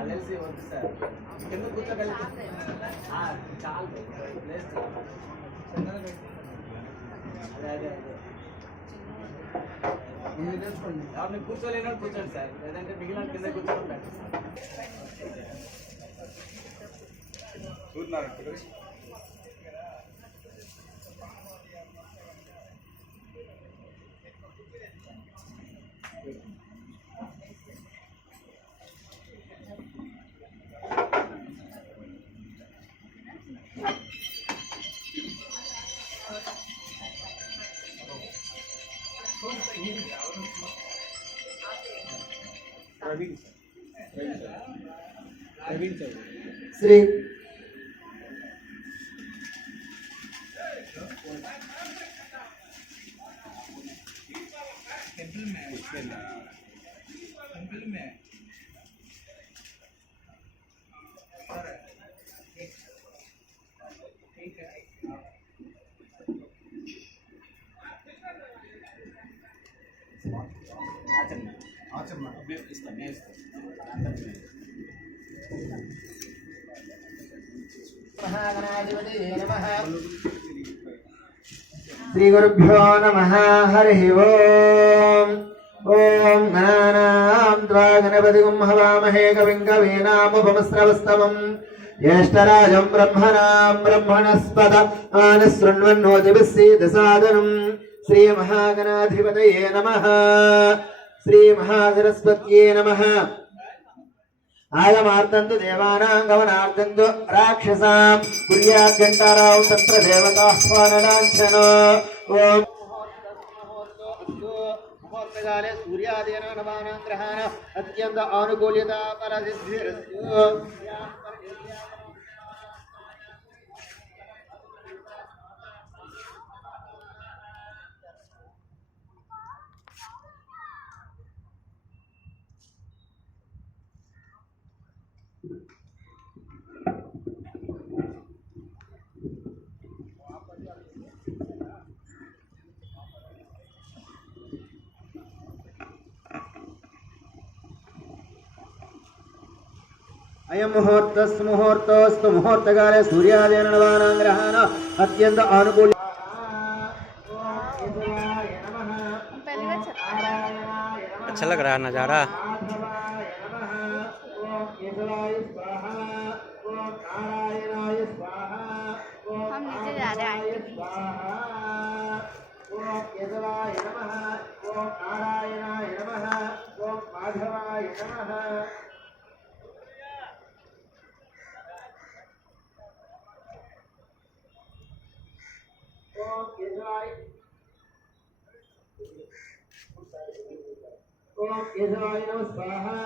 అలసి వద్దు సార్ కింద కూర్చోగలిగి చాలు ప్లేస్ అదే అదే అదే ఎవరిని కూర్చోలేనో కూర్చోండి సార్ లేదంటే మిగిలిన కింద కూర్చోవడం బెటర్ సార్ శ్రీ टेंपल में ठीक है श्री गुरुभ्यो नमः हरिः ओम् ओम गणानां त्वा गणपतिं हवामहे कविं कवीनामुपमस्रवस्तमम् ज्येष्ठराजं ब्रह्मणां ब्रह्मणस्पद आनशृण्वन्नोतिभिः सीदसादनम् श्रीमहागणाधिपतये नमः श्रीमहासरस्वत्यै नमः आगमार्तन्तु देवानां गमनार्तन्तु राक्षसां कुर्याद्घण्टारां तत्र देवताह्वानलाञ्छनो ओम मुहूर्तकाले सूर्यादीनां नवानां ग्रहाणाम् अत्यन्त आनुकूल्यता परसिद्धिरस्तु अयं मुहूर्तस्तु मुहूर्तकाले सूर्यादीनां नवानां ग्रहाणाम् अत्यन्त आनुकूल्य अच्छा लग रहा है नज़ारा। हम नीचे जा रहे हैं ओम केशवाय नमः स्वाहा।